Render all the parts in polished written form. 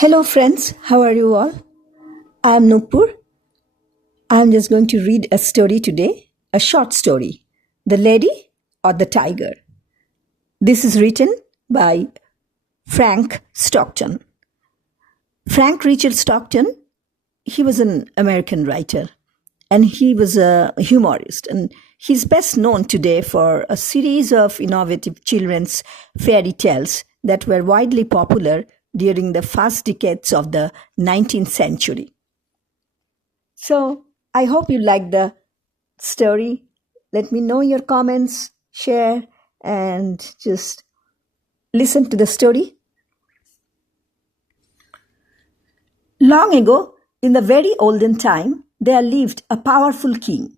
Hello, friends. How are you all? I am Nupur. I am just going to read a story today, a short story The Lady or the Tiger. This is written by Frank Stockton. Frank Richard Stockton, he was an American writer and he was a humorist. And he's best known today for a series of innovative children's fairy tales that were widely popular during the first decades of the 19th century. So I hope you like the story. Let me know your comments, share, and just listen to the story. Long ago, in the very olden time, there lived a powerful king.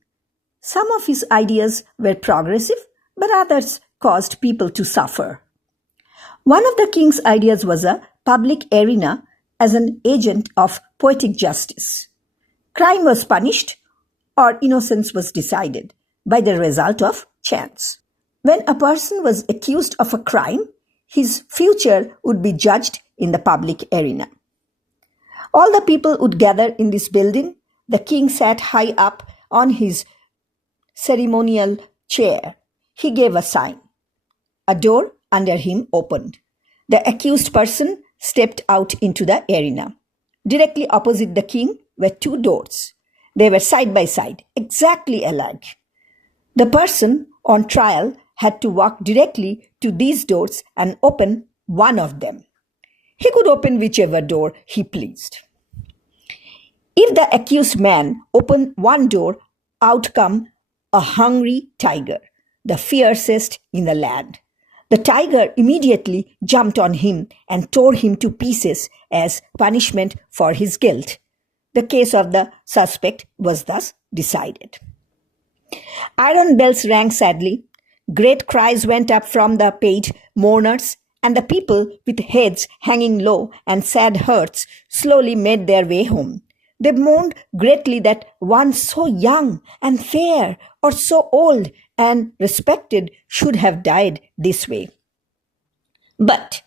Some of his ideas were progressive, but others caused people to suffer. One of the king's ideas was a public arena as an agent of poetic justice. Crime was punished or innocence was decided by the result of chance. When a person was accused of a crime, his future would be judged in the public arena. All the people would gather in this building. The king sat high up on his ceremonial chair. He gave a sign. A door under him opened. The accused person stepped out into the arena. Directly opposite the king were two doors. They were side by side, exactly alike. The person on trial had to walk directly to these doors and open one of them. He could open whichever door he pleased. If the accused man opened one door, out come a hungry tiger, the fiercest in the land. The tiger immediately jumped on him and tore him to pieces as punishment for his guilt. The case of the suspect was thus decided. Iron bells rang sadly. Great cries went up from the paid mourners, and the people with heads hanging low and sad hearts slowly made their way home. They mourned greatly that one so young and fair or so old and respected should have died this way. But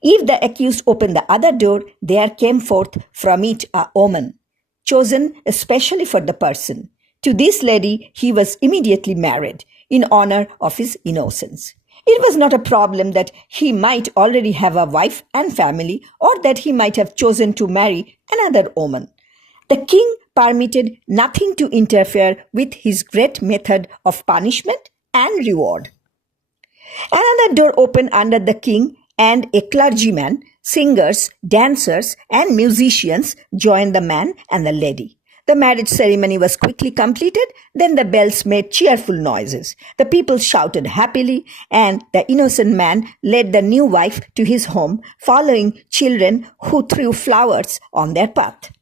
if the accused opened the other door, there came forth from it a woman, chosen especially for the person. To this lady he was immediately married in honor of his innocence. It was not a problem that he might already have a wife and family, or that he might have chosen to marry another woman. The king permitted nothing to interfere with his great method of punishment and reward. Another door opened under the king, and a clergyman, singers, dancers, and musicians joined the man and the lady. The marriage ceremony was quickly completed. Then the bells made cheerful noises. The people shouted happily, and the innocent man led the new wife to his home, following children who threw flowers on their path.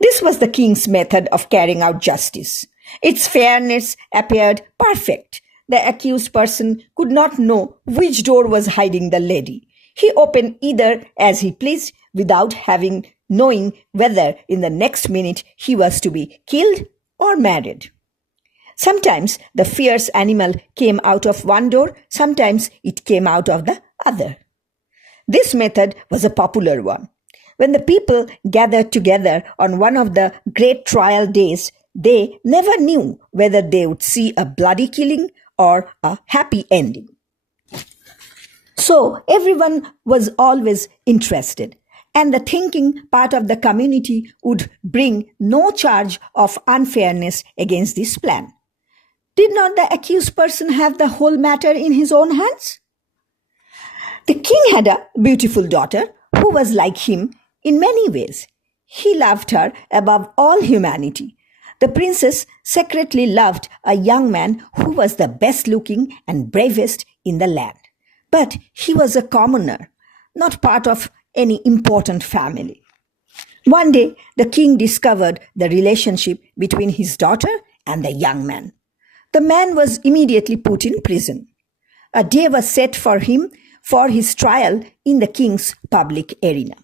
This was the king's method of carrying out justice. Its fairness appeared perfect. The accused person could not know which door was hiding the lady. He opened either as he pleased, without knowing whether in the next minute he was to be killed or married. Sometimes the fierce animal came out of one door, sometimes it came out of the other. This method was a popular one. When the people gathered together on one of the great trial days, they never knew whether they would see a bloody killing or a happy ending. So everyone was always interested, and the thinking part of the community would bring no charge of unfairness against this plan. Did not the accused person have the whole matter in his own hands? The king had a beautiful daughter who was like him in many ways. He loved her above all humanity. The princess secretly loved a young man who was the best looking and bravest in the land. But he was a commoner, not part of any important family. One day, the king discovered the relationship between his daughter and the young man. The man was immediately put in prison. A day was set for him for his trial in the king's public arena.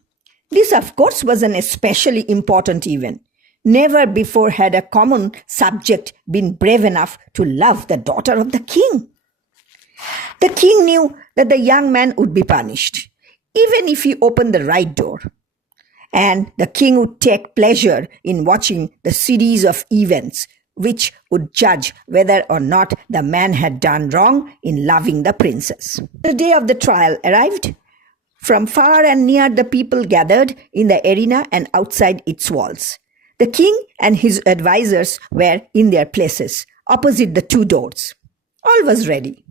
This, of course, was an especially important event. Never before had a common subject been brave enough to love the daughter of the king. The king knew that the young man would be punished, even if he opened the right door. and the king would take pleasure in watching the series of events which would judge whether or not the man had done wrong in loving the princess. The day of the trial arrived. From far and near the people gathered in the arena and outside its walls. The king and his advisers were in their places, opposite the two doors. All was ready.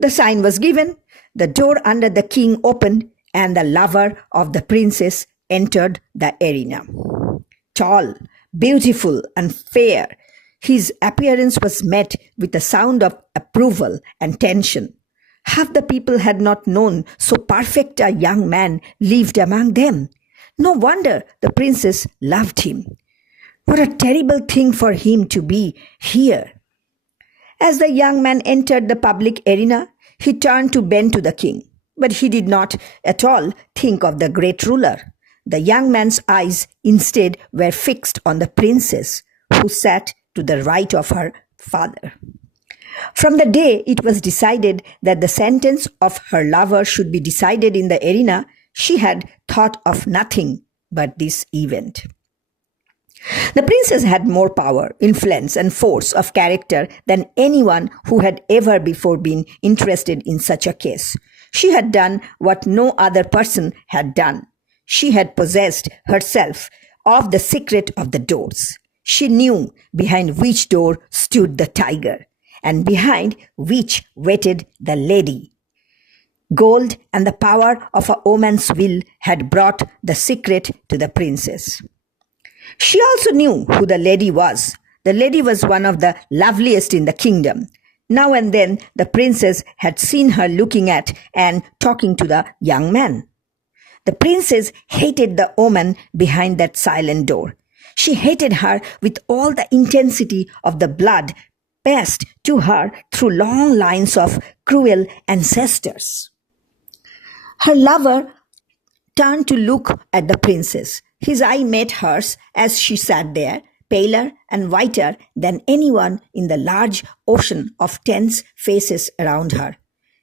The sign was given, the door under the king opened, and the lover of the princess entered the arena. Tall, beautiful, and fair, his appearance was met with a sound of approval and tension. Half the people had not known so perfect a young man lived among them. No wonder the princess loved him. What a terrible thing for him to be here. As the young man entered the public arena, he turned to bend to the king. But he did not at all think of the great ruler. The young man's eyes instead were fixed on the princess, who sat to the right of her father. From the day it was decided that the sentence of her lover should be decided in the arena, she had thought of nothing but this event. The princess had more power, influence, and force of character than anyone who had ever before been interested in such a case. She had done what no other person had done. She had possessed herself of the secret of the doors. She knew behind which door stood the tiger, and behind which waited the lady. Gold and the power of a woman's will had brought the secret to the princess. She also knew who the lady was. The lady was one of the loveliest in the kingdom. Now and then the princess had seen her looking at and talking to the young man. The princess hated the woman behind that silent door. She hated her with all the intensity of the blood passed to her through long lines of cruel ancestors. Her lover turned to look at the princess. His eye met hers as she sat there, paler and whiter than anyone in the large ocean of tense faces around her.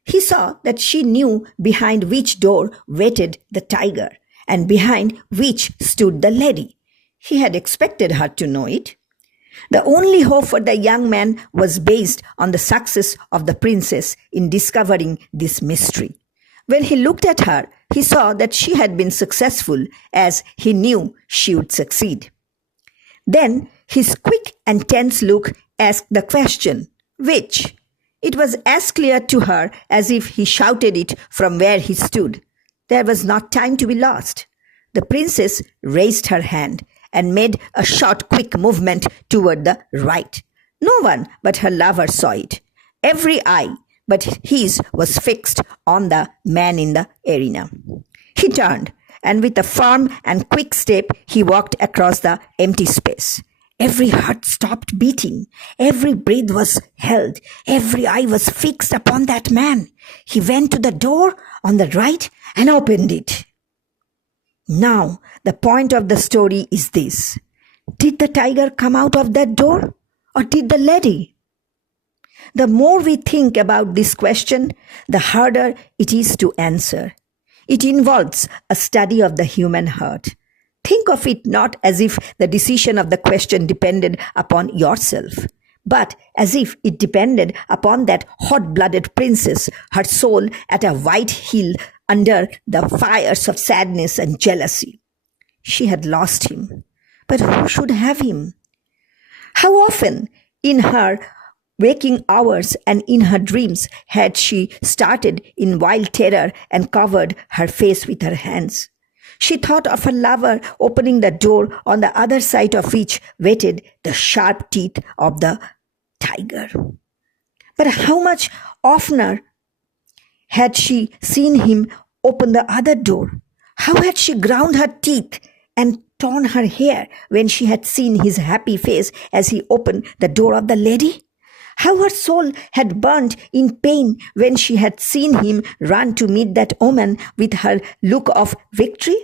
He saw that she knew behind which door waited the tiger and behind which stood the lady. He had expected her to know it. The only hope for the young man was based on the success of the princess in discovering this mystery. When he looked at her, he saw that she had been successful, as he knew she would succeed. Then his quick and tense look asked the question, which? It was as clear to her as if he shouted it from where he stood. There was not time to be lost. The princess raised her hand and made a short, quick movement toward the right. No one but her lover saw it. Every eye but his was fixed on the man in the arena. He turned, and with a firm and quick step, he walked across the empty space. Every heart stopped beating. Every breath was held. Every eye was fixed upon that man. He went to the door on the right and opened it. Now, the point of the story is this. Did the tiger come out of that door, or did the lady? The more we think about this question, the harder it is to answer. It involves a study of the human heart. Think of it not as if the decision of the question depended upon yourself, but as if it depended upon that hot-blooded princess, her soul at a white hill under the fires of sadness and jealousy. She had lost him, but who should have him? How often in her waking hours and in her dreams had she started in wild terror and covered her face with her hands. She thought of her lover opening the door on the other side of which waited the sharp teeth of the tiger. But how much oftener had she seen him open the other door? How had she ground her teeth and torn her hair when she had seen his happy face as he opened the door of the lady? How her soul had burnt in pain when she had seen him run to meet that woman with her look of victory?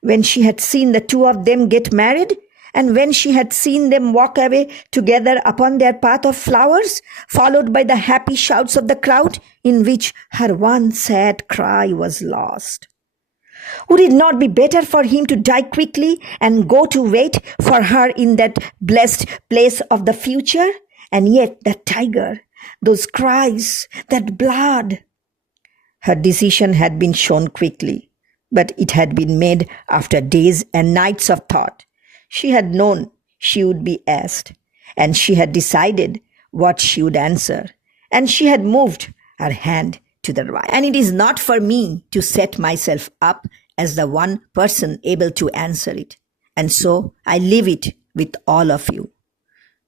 When she had seen the two of them get married? And when she had seen them walk away together upon their path of flowers, followed by the happy shouts of the crowd, in which her one sad cry was lost? Would it not be better for him to die quickly and go to wait for her in that blessed place of the future? And yet that tiger, those cries, that blood. Her decision had been shown quickly, but it had been made after days and nights of thought. She had known she would be asked, and she had decided what she would answer, and she had moved her hand to the right. And it is not for me to set myself up as the one person able to answer it. And so I leave it with all of you.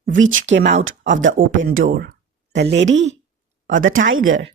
Which came out of the open door, the lady or the tiger?